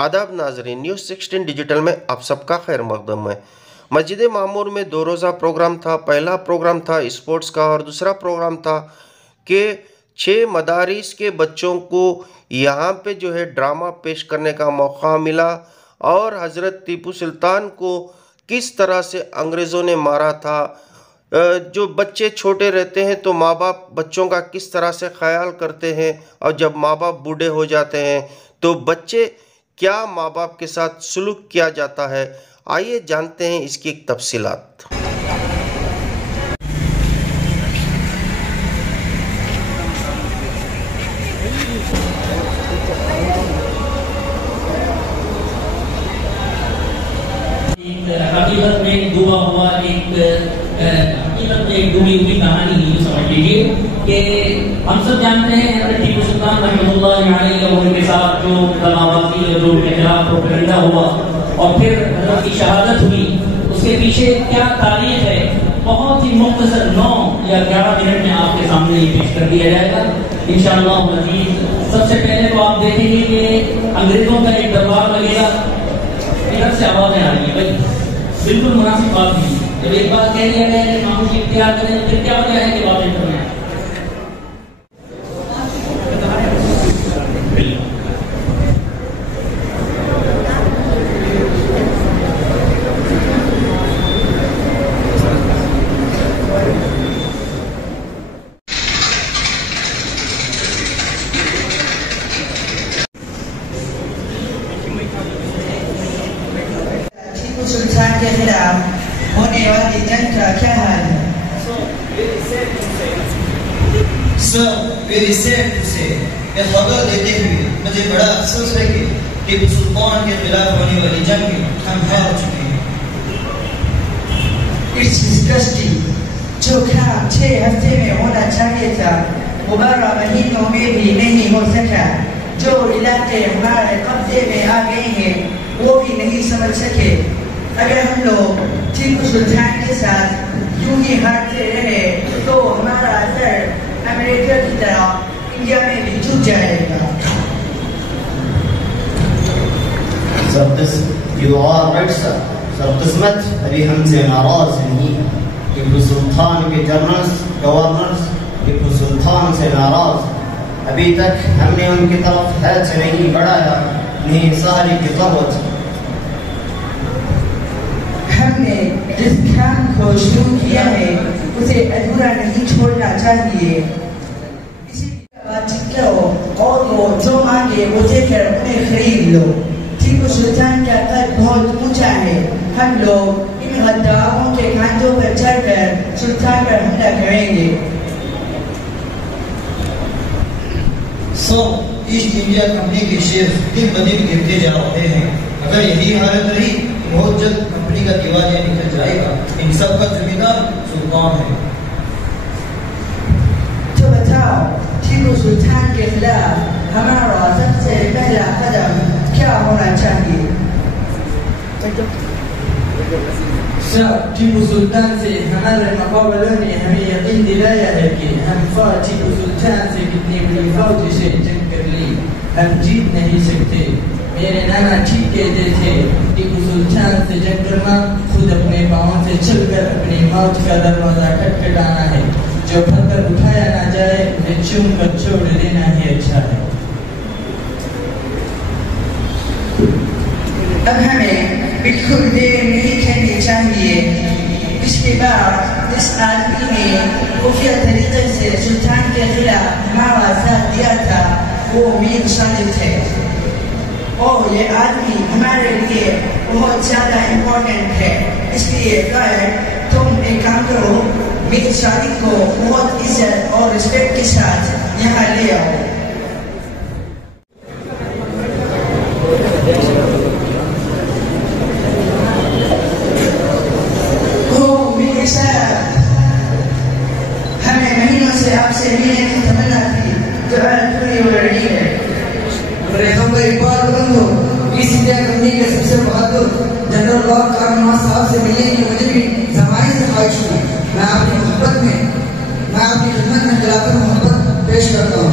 آداب ناظرین، news 16 digital میں آپ سب کا خیر مقدم ہے۔ مسجد معمور میں 2 روزہ پروگرام تھا۔ پہلا پروگرام تھا اسپورٹس کا اور دوسرا پروگرام تھا کہ 6 مدارس کے بچوں کو یہاں پہ ڈرامہ پیش کرنے کا موقع ملا اور حضرت ٹیپو سلطان کو کس طرح سے انگریزوں نے مارا تھا۔ جو بچے چھوٹے رہتے ہیں تو ماں باپ بچوں کا کس طرح سے خیال کرتے ہیں، اور جب ماں باپ بوڑھے ہو جاتے ہیں تو بچے کیا ماں باپ کے ساتھ سلوک کیا جاتا ہے۔ آئیے جانتے ہیں اس کی ایک تفصیلات۔ حقیقت میں ڈوبا ہوا حقیقت میں ایک ڈوبی ہوئی کہانی ہے، سمجھ لیجیے کہ ہم سب جانتے ہیں حضرت ٹیپو سلطان رحمۃ اللہ علیہ اور ان کے ساتھ جو دغابازی اور ان کے خلاف پروپیگنڈا ہوا اور پھر حضرت کی شہادت ہوئی، اس کے پیچھے کیا تاریخ ہے، بہت ہی مختصر 9 یا 11 منٹ میں آپ کے سامنے یہ پیش کر دیا جائے گا انشاءاللہ العزیز۔ سب سے پہلے تو آپ دیکھیں گے کہ انگریزوں کا ایک دربار لگے گا، ادھر سے آوازیں آ رہی ہیں بھائی، بالکل مناسب بات نہیں۔ جب ایک بات کہہ دیا گیا کہ خاموشی اختیار کریں تو پھر کیا وجہ ہے کہ باتیں کرنا ہے۔ سلطان کے خلاف ہونے والی جنگ کا کیا حال ہے؟ میری سیٹ سے یہ خبر دیتے ہوئے مجھے بڑا افسوس ہے کہ ٹیپو سلطان کے خلاف ہونے والی جنگ میں ہم ہار چکے ہیں۔ It's disgusting. جو کام 6 ہفتے میں ہونا چاہیے تھا وہ 12 مہینوں میں بھی نہیں ہو سکا۔ جو علاقے ہمارے قبضے میں آ گئے ہیں وہ بھی نہیں سمجھ سکے۔ اگر ہم لوگ ٹیپو سلطان کے ساتھ یوں ہی ہارتے رہے تو ہمارا اثر امریکہ کی طرح انڈیا میں بھی ٹوٹ جائے گا۔ سرقسمت ابھی ہم سے ناراض نہیں ہے۔ ٹیپو سلطان کے جنرلز گورنرز ٹیپو سلطان سے ناراض، ابھی تک ہم نے ان کی طرف ہاتھ نہیں بڑھایا، نہیں سہارے کی ضرورت۔ ہم نے جس کام کو شروع کیا ہے اسے ادھورا نہیں چھوڑنا چاہیے۔ اسی بات کرو اور وہ جو مانگے وہ دے کر انہیں خرید لو۔ ٹیپو سلطان کا قد بہت اونچا ہے، ہم لوگ ان غداروں کے کاندھوں پر چڑھ کر سلطان پر حملہ کریں گے۔ ایسٹ انڈیا کمپنی کے شیئر دن بدن گرتے جا رہے ہیں۔ اگر یہی حالت رہی بہت جلد کمپنی کا دیوالیہ نکل جائے گا۔ ان سب کا ذمہ دار سلطان ہے۔ تو بتاؤ ٹیپو سلطان کے خلاف ہمارا سب سے پہلا قدم کیا ہونا چاہیے؟ ٹیپو سلطان سے ہمارے مقابلوں نے ہمیں یقین دلایا ہے کہ ہم ٹیپو سلطان سے کتنی بڑی فوج سے جنگ کر لی، ہم جیت نہیں سکتے۔ میرے نانا ٹھیک کہتے تھے ٹیپو سلطان سے جنگ کرنا خود اپنے پاؤں سے چل کر اپنی موت کا دروازہ کھٹکھٹانا ہے، جو پتھر اٹھایا نہ جائے انہیں چوم کر چھوڑ دینا ہی اچھا ہے۔ اب ہمیں بالکل دیر نہیں کرنی چاہیے۔ پچھلی بار اس آدمی نے خفیہ طریقے سے سلطان کے خلاف ہمارا ساتھ دیا تھا، وہ میر صادق تھے، اور یہ آدمی ہمارے لیے بہت زیادہ امپورٹنٹ ہے۔ اس لیے تم ایک کام کرو، میر صادق کو بہت عزت اور رسپیکٹ کے ساتھ یہاں لے آؤ۔ ہمیں مہینوں سے آپ سے ملنے کی تمنا تھی، جو آج پوری ہو رہی ہے۔ انگریزوں کو ایک بار بند ہو، ایسٹ انڈیا کمپنی کے سب سے بہادر جنرل لارڈ کارنواس صاحب سے ملنے کی مجھے بھی زمانے سے خواہش ہوئی۔ میں آپ کی خدمت میں خلاف محبت پیش کرتا ہوں۔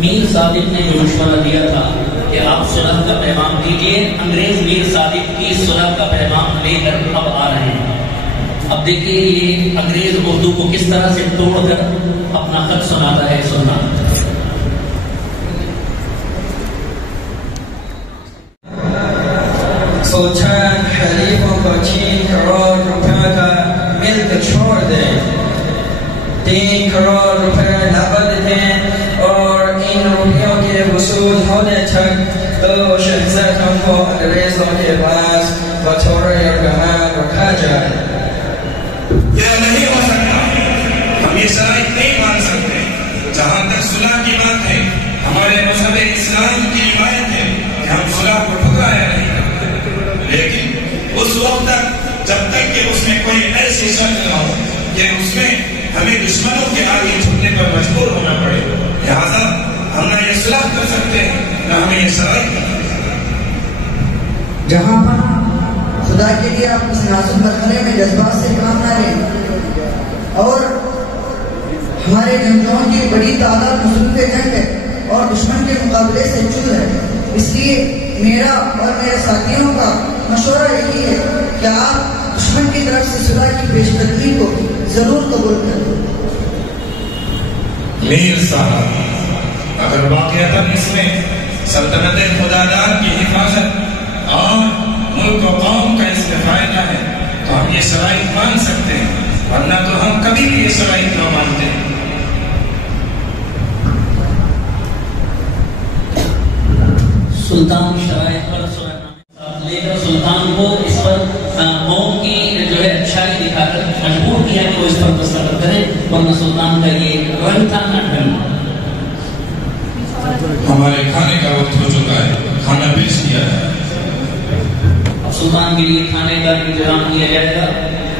میر صادق نے جو مشورہ دیا تھا کہ آپ صلح کا پیغام دیجئے، انگریز میر صادق کی صلح کا پیغام لے کر اب آ رہے ہیں۔ اب دیکھیے یہ انگریز اردو کو کس طرح سے توڑ کر اپنا خط سناتا ہے، سننا۔ سلطان حریفوں کو 3 کروڑ روپے کا ملک چھوڑ دیں، 3 کروڑ روپے نقد دیں اور ان روپیوں کے وصول ہونے تک 2 شہزادوں کو انگریزوں کے پاس بطور یرغمال رکھا جائے۔ یہ نہیں ہو سکتا، ہم یہ شرائط نہیں مان سکتے۔ جہاں تک صلح کی بات ہے، ہمارے مذہب اسلام کی روایت ہے کہ ہم صلح کو ٹھکرایا نہیں، لیکن اس وقت تک جب تک کہ اس میں کوئی ایسی شرط نہ ہو کہ اس میں ہمیں دشمنوں کے آگے جھکنے پر مجبور ہونا پڑے، لہذا ہم نہ یہ صلح کر سکتے ہیں نہ ہمیں یہ شرائط کرنا۔ جہاں پر خدا کے لیے آپ اس نازک مرحلے میں جذبات سے کام نہ لیں اور ہمارے جنگجوؤں کی بڑی تعداد مصروف جنگ ہے اور دشمن کے مقابلے سے چل ہے، اس لیے میرا اور میرے ساتھیوں کا مشورہ یہی ہے کہ آپ دشمن کی طرف سے صلح کی پیش قدمی کو ضرور قبول کریں۔ میر صاحب، اگر واقعتاً اس میں سلطنت خداداد کی حفاظت اور ملک و قوم کا اس میں فائدہ ہے تو ہم یہ شرائط مان سکتے ہیں، ورنہ تو ہم کبھی بھی یہ شرائط نہ مانتے۔ سلطان شرائط پر لے کر سلطان کو اس پر قوم کی جو ہے اچھائی دکھا کر مجبور کیا کہ وہ اس پر دستخط کریں، ورنہ سلطان کا یہ رنگ تھا نہ ڈھنگ۔ ہمارے کھانے کا وقت ہو چکا ہے، کھانا پیش کیا ہے۔ اب سلطان کے لیے کھانے کا انتظام کیا جائے گا۔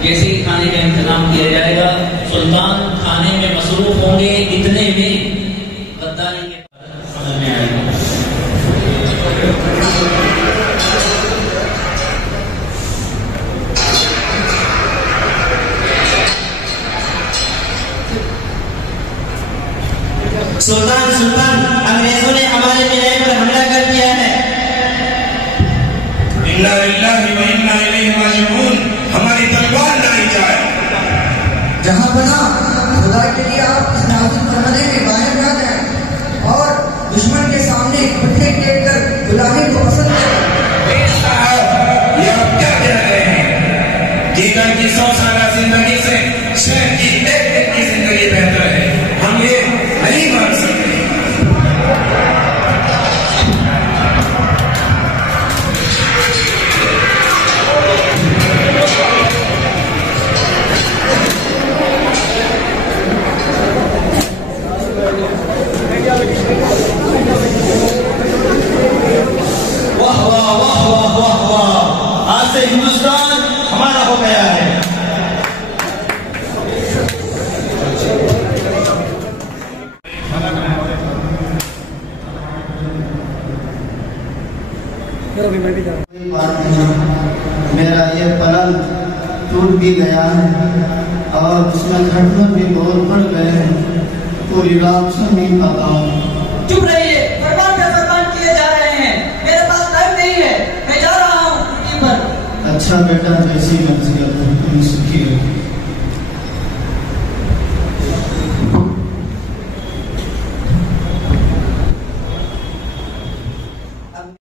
جیسے ہی کھانے کا انتظام کیا جائے گا، سلطان کھانے میں مصروف ہوں گے، اتنے میں غداری کے سمجھ میں آئے گا۔ سلطان انگریزوں نے ہمارے قلعے پر حملہ کر دیا ہے۔ انا للہ و انا الیہ راجعون، ہماری تلوار لائی جائے۔ جہاں بنا خدا کے لیے آپ اس نازک مرحلے میں باہر آ جائیں اور دشمن کے سامنے پٹھے ٹیک کر غلامی کو پسند کریں۔ یہ آپ کیا کہہ رہے ہیں؟ دیگر کی 100 سالہ زندگی سے شہر کی ایک دن کی زندگی بہتر ہے، ہم یہ نہیں مان سکتے۔ واہ واہ واہ واہ واہ واہ، آج سے ہندوستان ہمارا ہو گیا ہے۔ میرا یہ پلنگ ٹوٹ بھی گیا ہے اور اس میں کھٹمٹ بھی بہت پڑ گئے ہیں، پوری رات سے نہیں پاتا ہوں۔ چپ رہیے، فرمان پہ فرمان کیے جا رہے ہیں، میرے پاس ٹائم نہیں ہے، میں جا رہا ہوں ڈیوٹی پر۔ اچھا بیٹا، جیسی مرضی تم سکھی ہو۔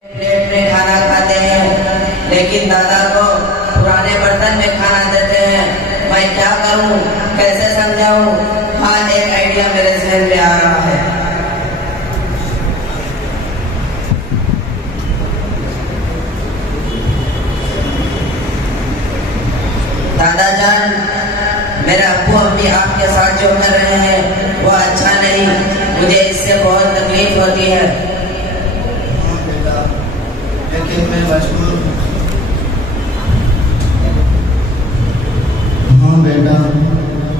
پلیٹ میں کھانا کھاتے ہیں لیکن دادا کو پرانے برتن میں کھانا دیتے ہیں، میں کیا کروں، کیسے سمجھاؤں؟ ہاں، ایک آئیڈیا میرے ذہن میں آ رہا ہے۔ دادا جان، میرے ابو اپنی آپ کے ساتھ جو کر رہے ہیں وہ اچھا نہیں، مجھے اس سے بہت تکلیف ہوتی ہے۔ لیکن میں مجبور ہوں۔ ہاں بیٹا،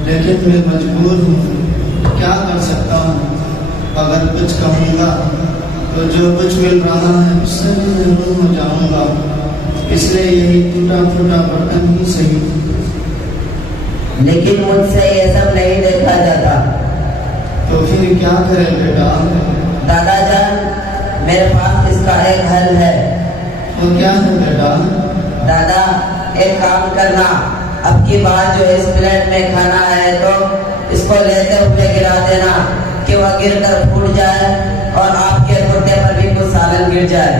لیکن میں مجبور ہوں، کیا کر سکتا ہوں؟ اگر کچھ کہوں گا تو جو کچھ مل رہا ہے اس سے بھی محروم ہو جاؤں گا، اس لیے یہی ٹوٹا پھوٹا برتن ہی صحیح۔ لیکن مجھ سے یہ سب نہیں دیکھا جاتا۔ تو پھر کیا کریں بیٹا؟ دادا جان میرے پاس اس کا ایک حل ہے. تو کیا ہے بیٹا؟ دادا ایک کام کرنا، اب کی بار جو اس پلیٹ میں کھانا ہے تو اس کو لیتے ہوئے گرا دینا کہ وہ گر کر پھوٹ جائے اور آپ کے روٹے پر بھی کچھ سالن گر جائے.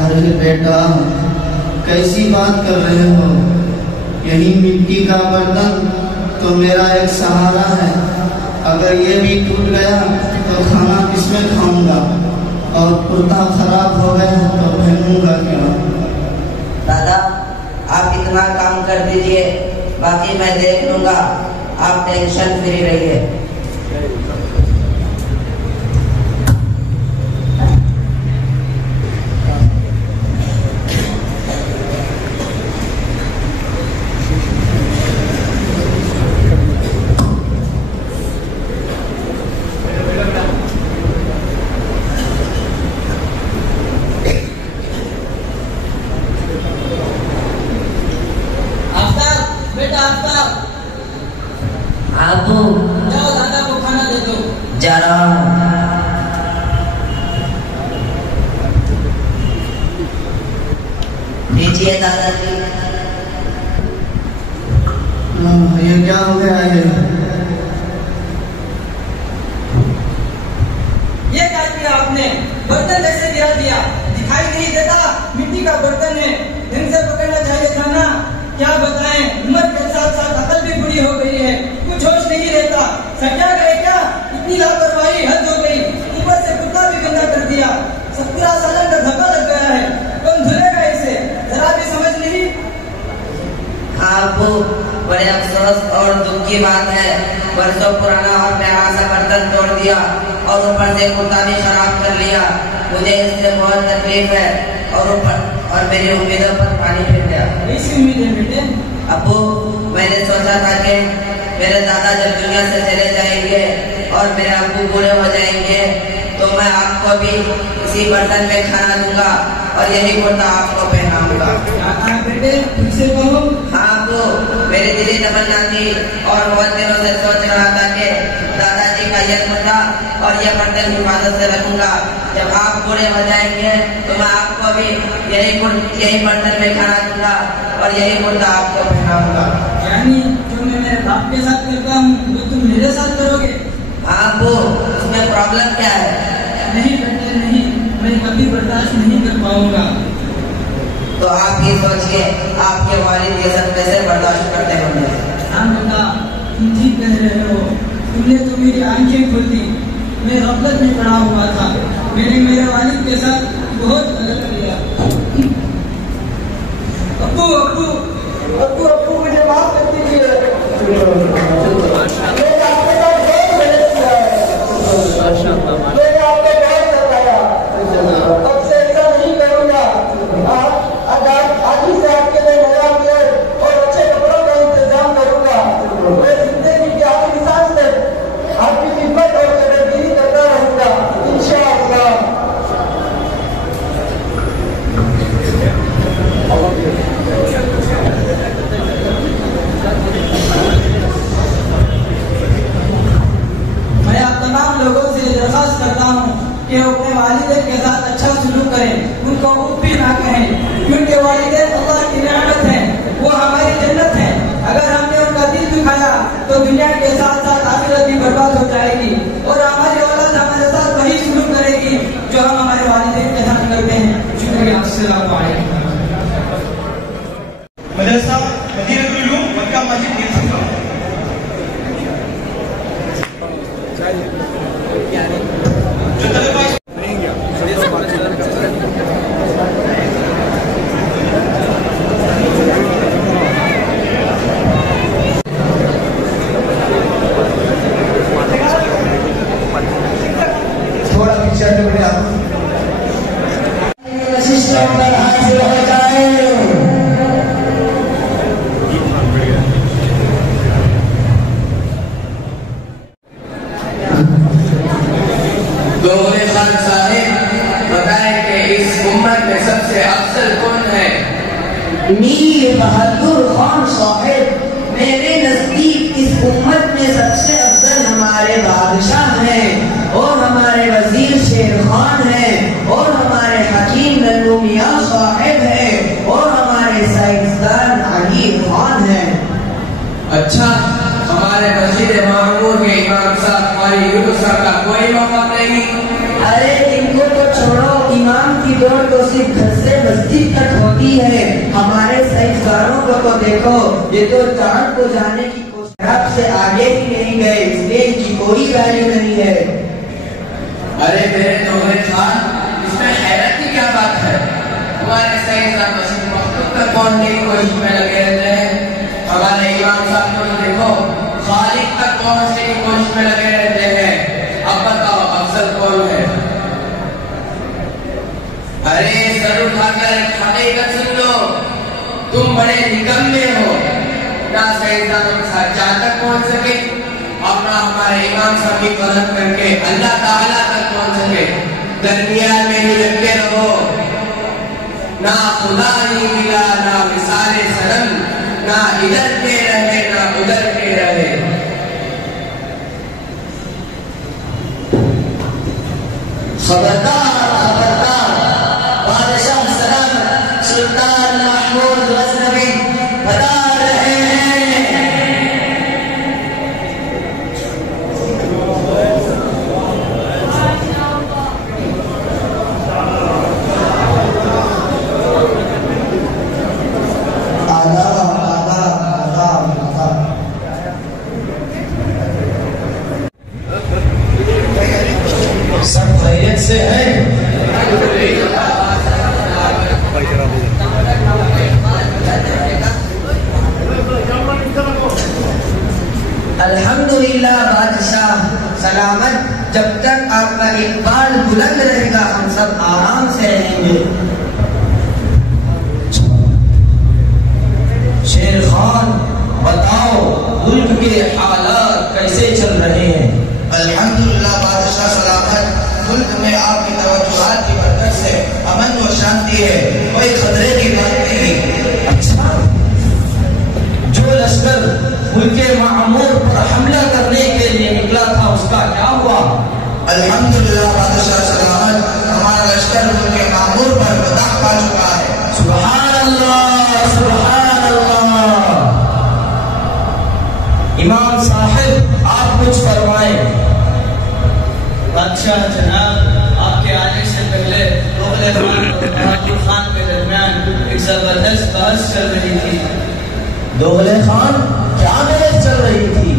ارے بیٹا کیسی بات کر رہے ہو؟ یہی مٹی کا برتن تو میرا ایک سہارا ہے، اگر یہ بھی ٹوٹ گیا تو کھانا کس میں کھاؤں گا، اور کرتا خراب ہو گیا تو پہنوں گا کیا؟ دادا آپ اتنا کام کر دیجئے، باقی میں دیکھ لوں گا، آپ ٹینشن فری رہیے. جا رہا ہوں. دیجیے دادا جی. یہ کیا ہو گیا ہے؟ یہ کیا کیا آپ نے؟ برتن جیسے گرا دیا، دکھائی نہیں دیتا مٹی کا برتن ہے، دن سے پکڑنا چاہیے تھا نا. کیا بتائیں، عمر کے ساتھ ساتھ عقل بھی بڑی ہو گئی ہے، کچھ ہوش نہیں رہتا. سکیا گئے کیا؟ اتنی لاپرواہی حد ہو گئی. اوپر سے کتا بھی گندا کر دیا، 17 سالن کا دھبا لگ گیا ہے. کون دھلے گا اسے؟ ذرا بھی سمجھ نہیں. ہاں ابو بڑے افسوس اور دکھ کی بات ہے، برسوں پرانا اور پیارا سا برتن توڑ دیا اور اوپر سے کتا بھی خراب کر لیا. مجھے اس سے بہت تکلیف ہے اور میری امیدوں پر پانی پھر گیا. ایسی امید ہے بیٹے؟ ابو میں نے سوچا تھا کہ میرے دادا جب دنیا سے چلے جائیں گے اور میرے ابو بوڑھے ہو جائیں گے تو میں آپ کو بھی اسی برتن میں کھانا دوں گا اور یہی کرتا آپ کو پہناؤں گا. بیٹے پھر سے کہو. ہاں ابو میری دلی تمنا تھی اور بہت دنوں سے سوچ رہا تھا کہ دادا جی کا یہ کرتا اور یہ برتن حفاظت سے رکھوں گا. جب آپ بوڑھے ہو جائیں گے تو میں آپ کو بھی یہی برتن میں کھانا دوں گا اور یہی کرتا آپ کو پہناؤں گا. یعنی جو میں میرے باپ کے ساتھ کرتا ہوں وہ تم میرے ساتھ کرو گے؟ ہاں ابو اس میں پرابلم کیا ہے؟ نہیں بیٹے نہیں، میں کبھی برداشت نہیں کر پاؤں گا. تو آپ ہی سوچئے آپ کے والد یہ سب کیسے برداشت کرتے ہوں گے. ہاں بیٹا تم ٹھیک کہہ رہے ہو، تم نے تو میری آنکھیں کھول دی. میں غفلت میں پڑا ہوا تھا، میں نے میرے والد کے ساتھ بہت غلط کیا. ابو ابو ابو ابو مجھے معاف کر دیجیے. کہ اپنے والدین کے ساتھ اچھا سلوک کریں، ان کو اف بھی نہ کہیں، کیونکہ والدین اللہ کی نعمت ہیں، وہ ہماری جنت ہیں. اگر ہم نے ان کا دل دکھایا تو دنیا کے ساتھ ساتھ آخرت بھی برباد ہو جائے گی اور ہماری اولاد ہمارے ساتھ وہی سلوک کرے گی جو ہم ہمارے والدین کے ساتھ کرتے ہیں. شکریہ. السلام علیکم. مدرسہ مدینہ العلوم مکہ مسجد میر بہادر خان صاحب، میرے نزدیک اس امت میں سب سے افضل ہمارے بادشاہ ہیں. اچھا ہمارے مسجد معمور کے امام صاحب ہماری یونس صاحب کا کوئی موقع نہیں؟ ارے ان کو تو چھوڑو، امام کی دوڑ تو صرف گھر سے مسجد تک ہوتی ہے، ہمارے سائنسدانوں کو تو دیکھو، یہ تو چاند کو جانے کی کوشش سے آگے ہی نہیں گئے، اس لیے ان کی کوئی ویلیو نہیں ہے۔ ارے میرے دوہرے خان، اس میں حیرت کی کیا بات ہے؟ ہمارے سائنسدان مسجد مخلوق تک پہنچنے کی کوشش میں لگے رہتے ہیں، ہمارے امام صاحب کو دیکھو خالق تک پہنچنے کی کوشش میں لگے رہتے ہیں۔ اب بتاؤ افضل کون ہے؟ ارے سر اٹھا کر ایک حقیقت سن لو، تم بڑے نکمے ہو، نہ سائنسدانوں کے ساتھ جہاں تک پہنچ سکے اور نہ ہمارے امام صاحب کی مدد کر کے اللہ تعالیٰ تک پہنچ سکے، درمیان میں ہی لگتے رہو، نہ خدا ہی ملا نہ مثال سنم، نہ ادھر کے رہے نہ ادھر کے رہے۔ خبردار خبردار، بادشاہ سلام سلطان محمود غزنوی بتا رہے ہیں۔ سب خیریت سے ہے؟ الحمدللہ بادشاہ سلامت، جب تک آپ کا اقبال بلند رہے گا ہم سب آرام سے رہیں گے۔ شیر خان بتاؤ ملک کے حالات کیسے چل رہے ہیں؟ الحمدللہ بادشاہ سلامت، ملک میں آپ کی توجہات کی برکت سے امن و شانتی ہے، کوئی خطرے کی بات نہیں۔ اچھا، جو لشکر ملک معمور پر حملہ کرنے کے لیے نکلا تھا اس کا کیا ہوا؟ الحمدللہ بادشاہ سلامت، ہمارا لشکر ملک معمور پر فتح پا چکا ہے۔ سبحان اللہ سبحان اللہ۔ امام صاحب آپ کچھ فرمائیں۔ بادشاہ جناب، آپ کے آنے سے پہلے مغل خان اور بہادر خان کے درمیان ایک زبردست بحث چل رہی تھی۔ دوغلے خان کیا بحث چل رہی تھی؟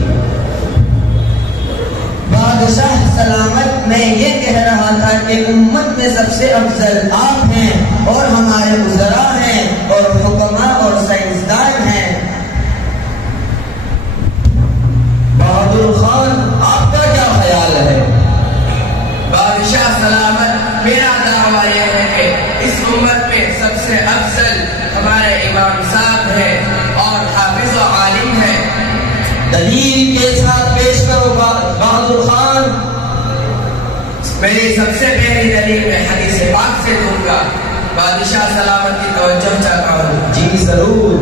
بادشاہ سلامت، میں یہ کہہ رہا تھا کہ امت میں سب سے افضل آپ ہیں اور ہمارے وزراء ہیں اور حکماء اور سائنسدان ہیں۔ بہادر خان آپ کا کیا خیال ہے؟ بادشاہ سلامت، میرا دعویٰ یہ ہے کہ اس امت میں سب سے افضل ہمارے امام صاحب ہیں اور حافظ و عالم ہیں۔ دلیل کے ساتھ پیش کرو بہادر خان۔ میری سب سے پہلی دلیل میں حدیث پاک سے دوں گا، بادشاہ سلامت کی توجہ چاہتا ہوں۔ جی ضرور۔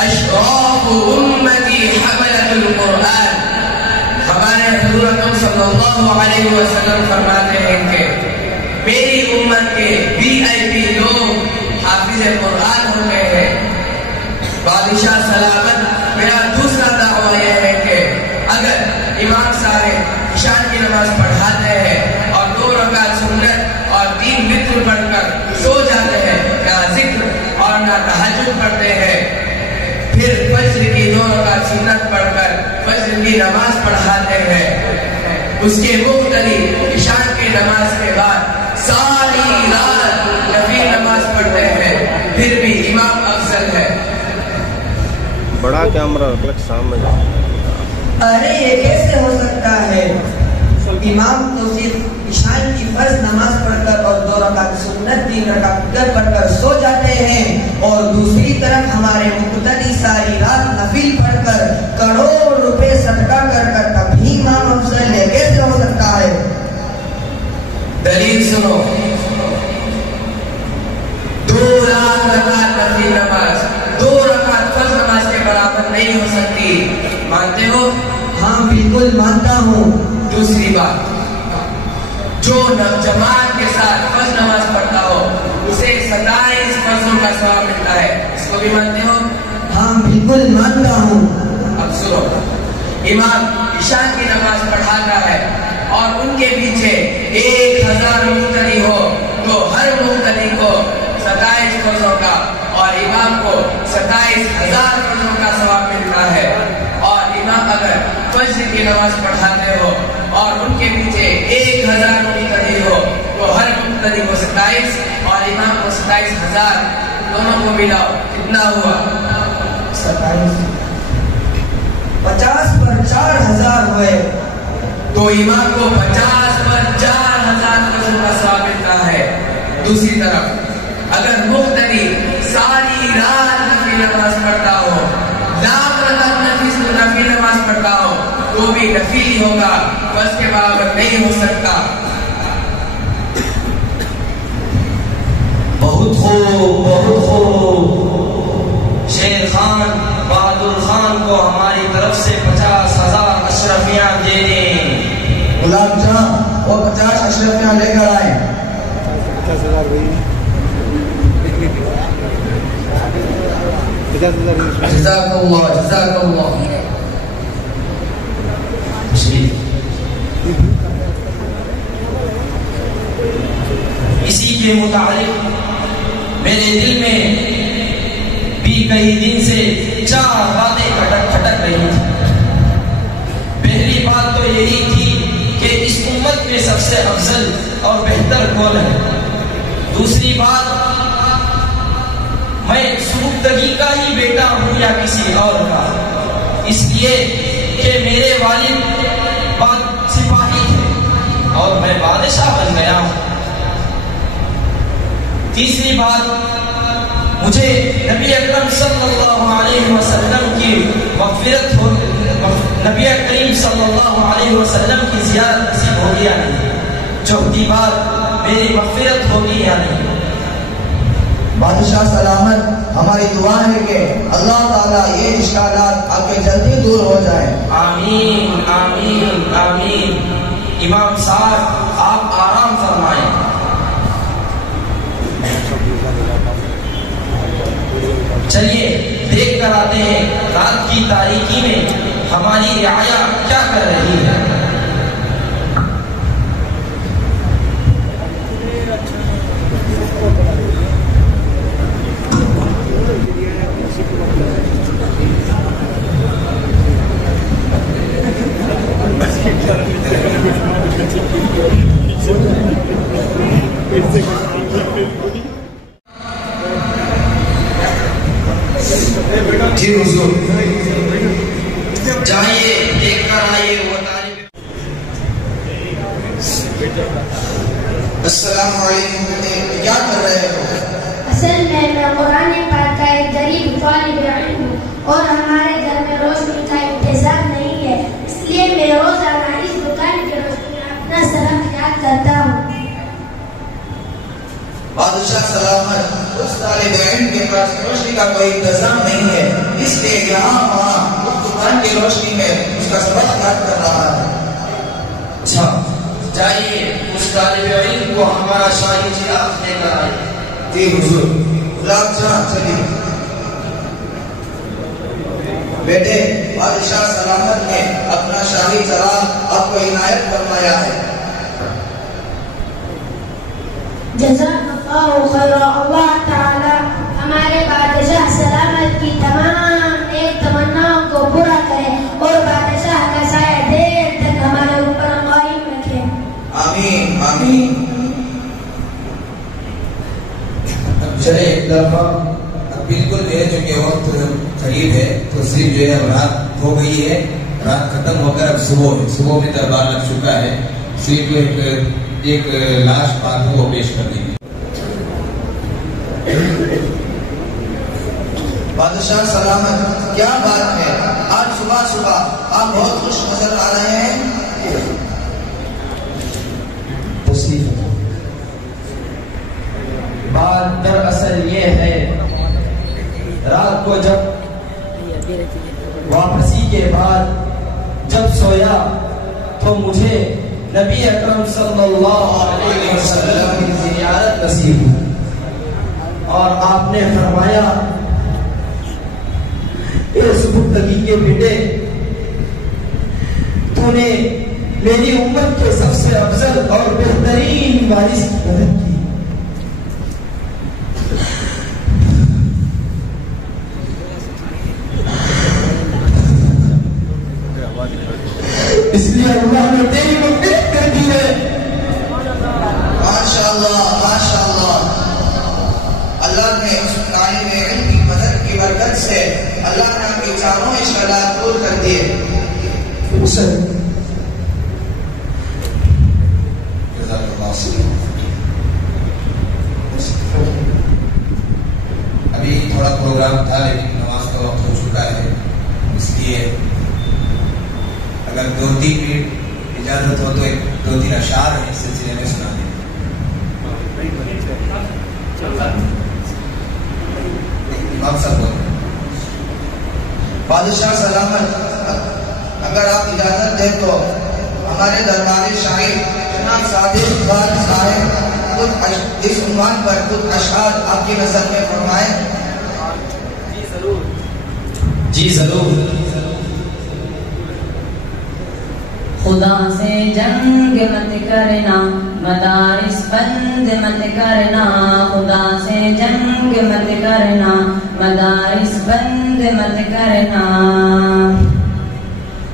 اشراف امتی حملۃ القرآن، ہمارے حضور صلی اللہ علیہ وسلم فرماتے ہیں کہ میری امت کے VIP لوگ حافظ قرآن ہو گئے ہیں۔ بادشاہ سلامت، میرا دوسرا دعویٰ یہ ہے کہ اگر امام صاحب عشاء کی نماز پڑھاتے ہیں اور 2 رکعت سنت اور 3 وتر پڑھ کر سو جاتے ہیں، نہ ذکر اور نہ تہجد پڑھتے ہیں، پھر فجر کی 2 رکعت سنت پڑھ کر فجر کی نماز پڑھاتے ہیں، اس کے مختلف عشاء کی نماز کے بعد ساری رات نفل نماز پڑھتے ہیں، پھر بھی امام افضل ہے۔ بڑا کیمرہ رکھ سامنے۔ ارے یہ کیسے ہو سکتا ہے؟ امام تو صرف عشاء کی فرض نماز پڑھ کر اور 2 رکعت سنت 3 رکعت وتر پڑھ کر سو جاتے ہیں، اور دوسری طرف ہمارے مقتدی ساری رات نفل پڑھ کر کروڑ روپے صدقہ کر کر تب بھی امام افضل ہے، کیسے ہو سکتا ہے؟ دلیل سنو، 2 رکعت نفل نماز 2 رکعت فرض نماز کے برابر نہیں ہو سکتی، مانتے ہو؟ ہاں بالکل مانتا ہوں۔ دوسری بات، جو جماعت کے ساتھ فرض نماز پڑھتا ہو اسے 27 فرضوں کا ثواب ملتا ہے، اس کو بھی مانتے ہو؟ ہاں ہاں بالکل مانتا ہوں۔ اب سنو، امام عشاء کی نماز پڑھاتا ہے اور ان کے پیچھے 1000 مقتدی ہو تو ہر مقتدی کو 27 روزوں کا اور امام کو 27000 روزوں کا ثواب ملتا ہے۔ اور امام اگر فجر کی نماز پڑھاتے ہو اور ان کے پیچھے 1000 مقتدی ہو تو ہر مقتدی کو 27 اور امام کو 27000، دونوں کو ملاؤ کتنا ہوا؟ 27 50 پر 4000 ہوئے تو امام کو 50 پر 4000 روزوں کا ثواب ملتا ہے۔ دوسری طرف اگر مقتدی ساری رات نفلی نماز پڑھتا ہو، لاکھ رکعت نفلی نماز پڑھتا ہو تو بھی نفلی ہوگا، بس کے برابر نہیں ہو سکتا۔ بہت خوب، بہت خوب۔ شیر خان بہادر خان کو ہماری طرف سے 50,000 اشرفیاں دے دیں۔ غلام جان وہ 50 اشرفیاں لے کر آئے۔ جزاک اللہ، جزاک اللہ۔ اسی کے متعلق میرے دل میں بھی کئی دن سے 4 باتیں کھٹک رہی تھی۔ پہلی بات تو یہی تھی کہ اس امت میں سب سے افضل اور بہتر کون ہے۔ دوسری بات، میں سبکتگی کا ہی بیٹا ہوں یا کسی اور کا، اس لیے کہ میرے والد سپاہی تھے اور میں بادشاہ بن گیا ہوں۔ تیسری بات، مجھے نبی اکرم صلی اللہ علیہ وسلم کی مغفرت ہو، نبی کریم صلی اللہ علیہ وسلم کی زیارت نصیب ہوگی یا نہیں۔ چوتھی بات، میری مغفرت ہوگی یا نہیں۔ بادشاہ سلامت، ہماری دعا ہے کہ اللہ تعالیٰ یہ اشکالات آپ کے جلدی دور ہو جائیں۔ آمین آمین آمین۔ امام صاحب آپ آرام فرمائیں۔ چلیے دیکھ کر آتے ہیں رات کی تاریکی میں ہماری رعایا کیا کر رہی ہے۔ جی حضور، جائیے دیکھ کر آئیے وہ طالب۔ السلام علیکم، کیا کر رہے ہو؟ اصل میں قرآن پاک کا ایک غریب طالب علم ہوں اور ہمارے گھر میں روشنی کا انتظام نہیں ہے، اس لیے میں روزانہ اس دکان کی روشنی میں اپنا سبق یاد کرتا ہوں۔ بادشاہ سلامت، اس طالب علم کے پاس روشنی کا کوئی انتظام نہیں ہے، اس لیے یہاں وہاں اس دکان کی روشنی میں اس کا سبق یاد کر رہا ہے۔ اچھا، جائیے اس طالب علم کو ہمارا شاہی چراغ دے کر آئے۔ جی حضور۔ غلام جان چلیے۔ بیٹے، بادشاہ سلامت نے اپنا شاہی چراغ آپ کو عنایت فرمایا ہے۔ جزاک اللہ خیر، اللہ تعالی ہمارے بادشاہ سلامت کی تمام نیک تمناؤں کو پورا کرے اور بادشاہ کا سایہ دیر تک ہمارے اوپر قائم رکھے۔ آمین آمین۔ اب چلے ایک دفعہ، اب بالکل جو ہے چونکہ وقت قریب ہے تو صرف جو ہے رات ہو گئی ہے، رات ختم ہو کر اب صبح میں دربار لگ چکا ہے، صرف ایک لاش بات کو پیش کر دیں گے۔ بادشاہ سلامت، کیا بات ہے؟ آج صبح صبح آپ بہت خوش نظر آ رہے ہیں۔ بات دراصل یہ ہے، رات کو جب واپسی کے بعد جب سویا تو مجھے نبی اکرم صلی اللہ علیہ وسلم کی زیارت نصیب ہوئی اور آپ نے فرمایا زندگی کے بیٹے، تو نے میری امت کے سب سے افضل اور بہترین وارث کی مدد کی. اس لیے اللہ نے تیری مدد کر دی ہے. ماشاءاللہ ماشاءاللہ. اللہ نے اس طالب علم کی مدد کی برکت سے اللہ نے آپ کے چاروں اشکالات دور کر دیے. ابھی تھوڑا پروگرام تھا لیکن نماز کا وقت ہو چکا ہے، اس لیے اگر 2-3 منٹ اجازت ہو تو 2-3 اشعار ہیں اس سلسلے میں سنا دیں. امام صاحب بولیں. بادشاہ سلامت، اگر آپ اجازت دیں تو ہمارے درباری شاعر جناب صادق خان صاحب اس عنوان پر کچھ اشعار آپ کی نظر میں فرمائیں. جی ضرور. خدا سے جنگ مت کرنا، مدارس بند مت کرنا. خدا سے جنگ مت کرنا، مدارس بند مت کرنا.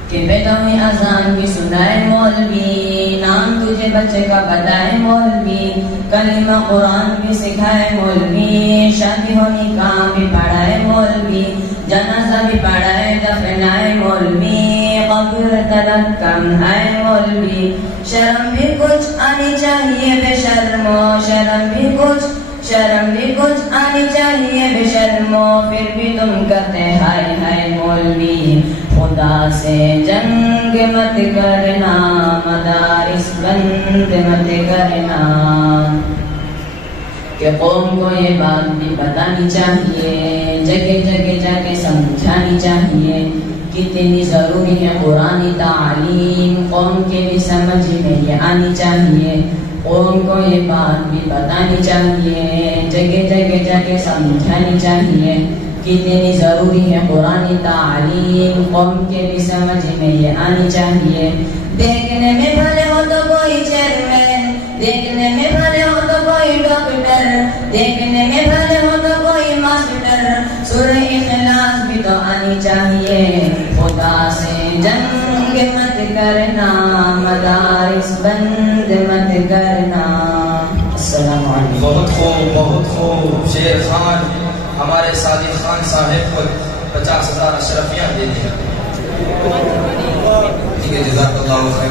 کہ بیٹویں اذان بھی سنائے مولوی، نام تجھے بچے کا بتائے مولوی. کلمہ قرآن بھی سکھائے مولوی، شادی و نکاح بھی پڑھائے مولوی. جنازہ بھی پڑھائے دفنائے مولوی، قبر تلک کم ہے مولوی. شرم بھی کچھ آنی چاہیے بے شرمو، شرم بھی کچھ آنی چاہیے بے شرمو. پھر بھی تم کرتے ہائے ہائے مولوی. خدا سے جنگ مت کرنا، مدارس بند مت کرنا. کہ قوم کو یہ بات بھی بتانی چاہیے، جگہ جگہ جا کے سمجھانی چاہیے کتنی ضروری ہے قرآن تعلیم. قوم کے بھی سمجھ میں یہ آنی چاہیے، قوم کو یہ بات بھی بتانی چاہیے، جگہ جگہ جا کے سمجھانی چاہیے کتنی ضروری ہے قرآن تعلیم. قوم کے بھی سمجھ میں یہ آنی چاہیے. دیکھنے میں بھلے ہو تو کوئی چیئرمین، دیکھنے میں بھلے ہو تو کوئی ڈاکٹر، دیکھنے میں بھلے ہو تو کوئی ماسٹر. سورہ اخلاص بھی تو آنی چاہیے. خدا سے جنگ مت کرنا، مدارس بند مت کرنا. السلام علیکم. بہت خوب شیر خان ہمارے صادق خان صاحب کو 50,000 اشرفیاں دے دیں. ٹھیک ہے، جزاک اللہ خیر.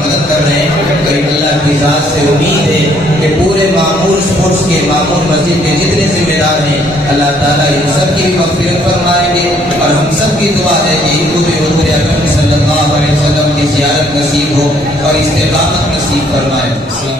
مدد کر رہے ہیں. اللہ کی ذات سے امید ہے کہ پورے معمور اسپورٹس کے معمور مسجد کے جتنے ذمہ دار ہیں اللہ تعالیٰ ان سب کی مغفرت فرمائیں گے. اور ہم سب کی دعا ہے کہ ان کو بھی حضور اکرم صلی اللہ علیہ وسلم کی زیارت نصیب ہو اور استقامت نصیب فرمائے.